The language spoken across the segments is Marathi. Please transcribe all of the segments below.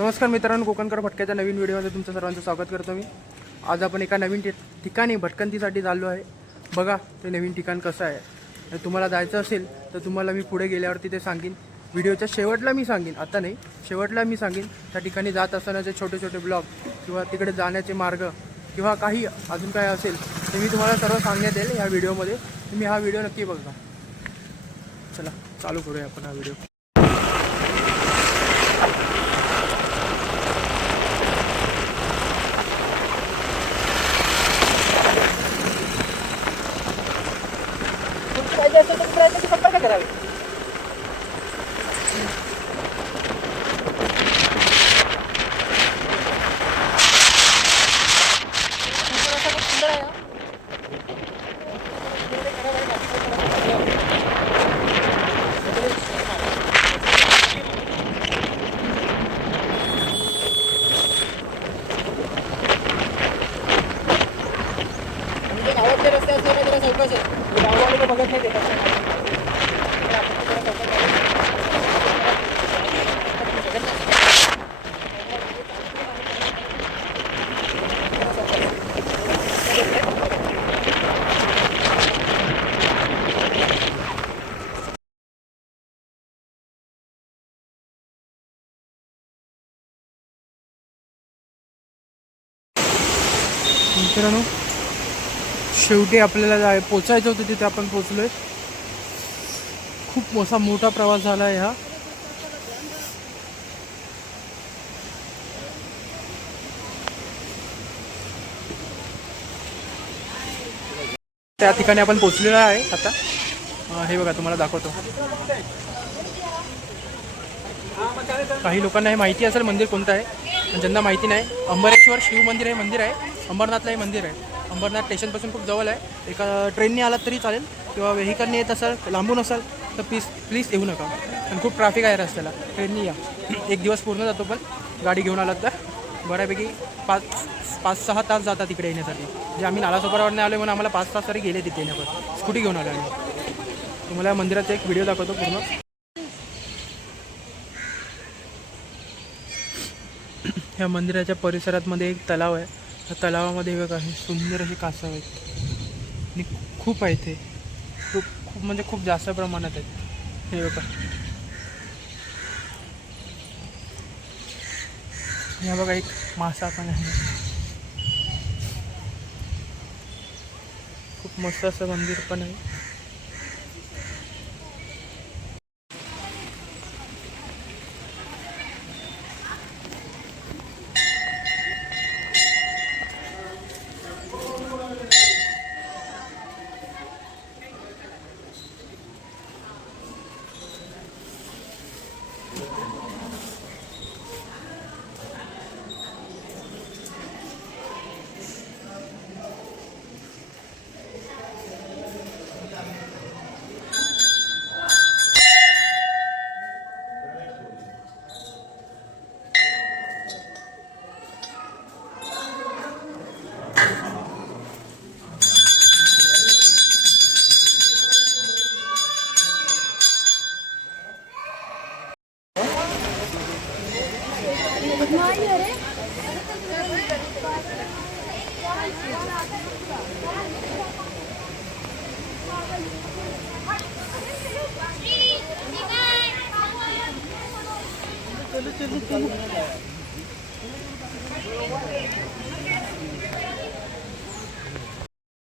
नमस्कार मित्रांनो, कोकणकर भटक्याच्या नवीन व्हिडिओमध्ये तुमचं सर्वांचं स्वागत करतो मी. आज आपण एका नवीन ठिकाणी भटकंतीसाठी चाललो आहे. बघा ते नवीन ठिकाण कसं आहे. जर तुम्हाला जायचं असेल तर तुम्हाला मी पुढे गेल्यावरती ते सांगेन. व्हिडिओच्या शेवटला मी सांगेन, आता नाही, शेवटला मी सांगेन. त्या ठिकाणी जात असतानाचे छोटे छोटे ब्लॉग किंवा तिकडे जाण्याचे मार्ग किंवा काही अजून काय असेल ते मी तुम्हाला सर्व सांगण्यात येईल या व्हिडिओमध्ये. तुम्ही हा व्हिडिओ नक्की बघा. चला चालू करूया आपण हा व्हिडिओ. संपर्क करावे. गावातले रस्ते असले जरा चौकश आहे. गाववाले बघत नाही देतात. मित्रांनो, शेवटी आपल्याला पोचायचं होतं, तिथे आपण पोचलोय. खूप मोठा प्रवास झाला आहे हा. त्या ठिकाणी आपण पोचलेलो आहे आता. हे बघा, तुम्हाला दाखवतो. काही लोकांना हे माहिती असेल मंदिर कोणतं आहे, पण ज्यांना माहिती नाही, अंबरेश्वर शिव मंदिर हे मंदिर आहे. अंबरनाथला हे मंदिर आहे. अंबरनाथ स्टेशनपासून खूप जवळ आहे. एका ट्रेनने आलात तरी चालेल किंवा व्हेकलने येत असाल, लांबून असाल तर प्लीज येऊ नका. आणि खूप ट्रॅफिक आहे रस्त्याला. ट्रेननी या. एक दिवस पूर्ण जातो, पण गाडी घेऊन आलात तर बऱ्यापैकी 5-6 तास जातात तिकडे येण्यासाठी. जे आम्ही नालासोपारावरने आलो म्हणून आम्हाला 5 तास तरी गेले तिथे येण्यावर. स्कूटी घेऊन आलो आम्ही. तुम्हाला मंदिराचा एक व्हिडिओ दाखवतो पूर्ण. ह्या मंदिराच्या परिसरात मध्ये एक तलाव आहे. त्या तलावामध्ये बघा हे सुंदर असे कासव आहेत आणि खूप आहे ते. खूप म्हणजे खूप जास्त प्रमाणात आहेत. हे बघा, ह्या बघा एक मासा पण आहे. खूप मस्त असं मंदिर पण आहे.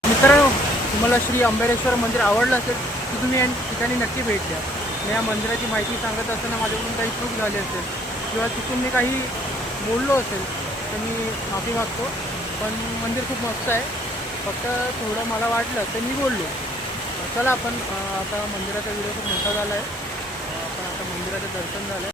मित्रांनो, तुम्हाला श्री अंबरेश्वर मंदिर आवडलं असेल तर तुम्ही या ठिकाणी नक्की भेट द्या. मी या मंदिराची माहिती सांगत असताना माझ्याकडून काही चूक झाली असेल किंवा चुकून मी काही बोललो असेल तर मी माफी मागतो. पण मंदिर खूप मस्त आहे. फक्त थोडं मला वाटलं तर मी बोललो. चला आपण आता मंदिराचा व्हिडिओ खूप मोठा झाला आहे. आपण आता मंदिराचं दर्शन झालं आहे.